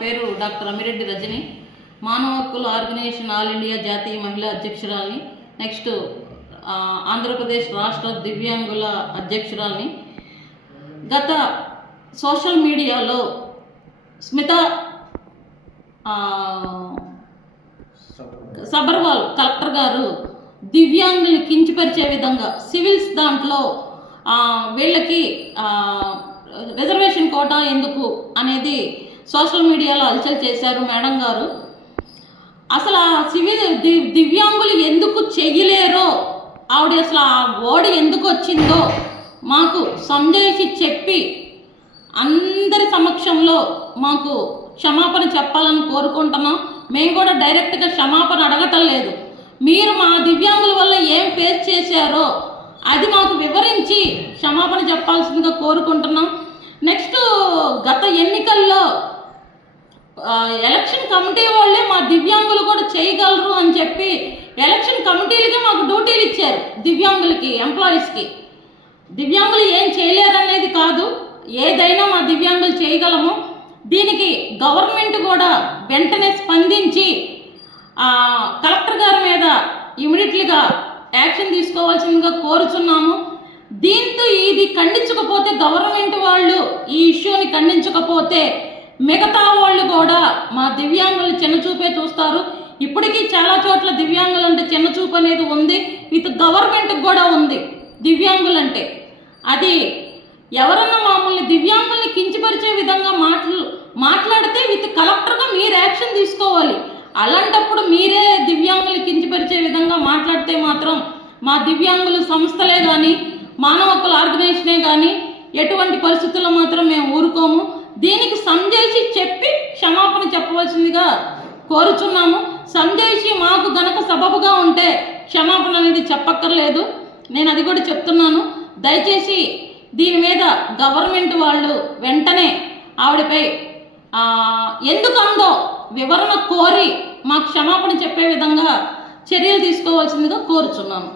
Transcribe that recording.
పేరు డాక్టర్ అమిరెడ్డి రజని. మానవ హక్కుల ఆర్గనైజేషన్ ఆల్ ఇండియా జాతీయ మహిళా అధ్యక్షురాలని. నెక్స్ట్ ఆంధ్రప్రదేశ్ రాష్ట్ర దివ్యాంగుల అధ్యక్షురాలని. గత సోషల్ మీడియాలో స్మిత సబర్వాల్ కలెక్టర్ గారు దివ్యాంగుల్ని కించిపరిచే విధంగా సివిల్స్ దాంట్లో వీళ్ళకి రిజర్వేషన్ కోటా ఎందుకు అనేది సోషల్ మీడియాలో అలచల్ చేశారు మేడం గారు. అసలు ఆ సివిల్ దివ్యాంగులు ఎందుకు చెయ్యలేరో ఆవిడ అసలు ఆ ఓడి ఎందుకు వచ్చిందో మాకు సంజయించి చెప్పి అందరి సమక్షంలో మాకు క్షమాపణ చెప్పాలని కోరుకుంటున్నాం. మేము కూడా డైరెక్ట్గా క్షమాపణ అడగటం లేదు. మీరు మా దివ్యాంగుల వల్ల ఏం ఫేస్ చేశారో అది మాకు వివరించి క్షమాపణ చెప్పాల్సిందిగా కోరుకుంటున్నాం. నెక్స్ట్ గత ఎన్నికల్లో ఎలక్షన్ కమిటీ వాళ్ళే మా దివ్యాంగులు కూడా చేయగలరు అని చెప్పి ఎలక్షన్ కమిటీలకి మాకు డ్యూటీలు ఇచ్చారు దివ్యాంగులకి ఎంప్లాయీస్కి దివ్యాంగులు ఏం చేయలేరు అనేది కాదు ఏదైనా మా దివ్యాంగులు చేయగలము. దీనికి గవర్నమెంట్ కూడా వెంటనే స్పందించి కలెక్టర్ గారి మీద ఇమీడియట్లీగా యాక్షన్ తీసుకోవాల్సిందిగా కోరుచున్నాము. దీంతో ఇది ఖండించకపోతే గవర్నమెంట్ వాళ్ళు ఈ ఇష్యూని ఖండించకపోతే మిగతా వాళ్ళు కూడా మా దివ్యాంగులు చిన్నచూపే చూస్తారు. ఇప్పటికీ చాలా చోట్ల దివ్యాంగులు అంటే చిన్నచూపు అనేది ఉంది. విత్ గవర్నమెంట్కి కూడా ఉంది దివ్యాంగులంటే. అది ఎవరన్నా మామూలు దివ్యాంగుల్ని కించపరిచే విధంగా మాటలు మాట్లాడితే విత్ కలెక్టర్గా మీరు యాక్షన్ తీసుకోవాలి. అలాంటప్పుడు మీరే దివ్యాంగులు కించపరిచే విధంగా మాట్లాడితే మాత్రం మా దివ్యాంగుల సంస్థలే కానీ మానవ హక్కుల ఆర్గనైజేషనే కానీ ఎటువంటి పరిస్థితుల్లో మాత్రం మేము ఊరుకో సంజయ్షి చెప్పి క్షమాపణ చెప్పవలసిందిగా కోరుచున్నాము. సంజయ్షి మాకు గనక సబబుగా ఉంటే క్షమాపణ అనేది చెప్పక్కర్లేదు. నేను అది కూడా చెప్తున్నాను. దయచేసి దీని మీద గవర్నమెంట్ వాళ్ళు వెంటనే ఆవిడపై ఎందుకు అందో వివరణ కోరి మాకు క్షమాపణ చెప్పే విధంగా చర్యలు తీసుకోవాల్సిందిగా కోరుచున్నాను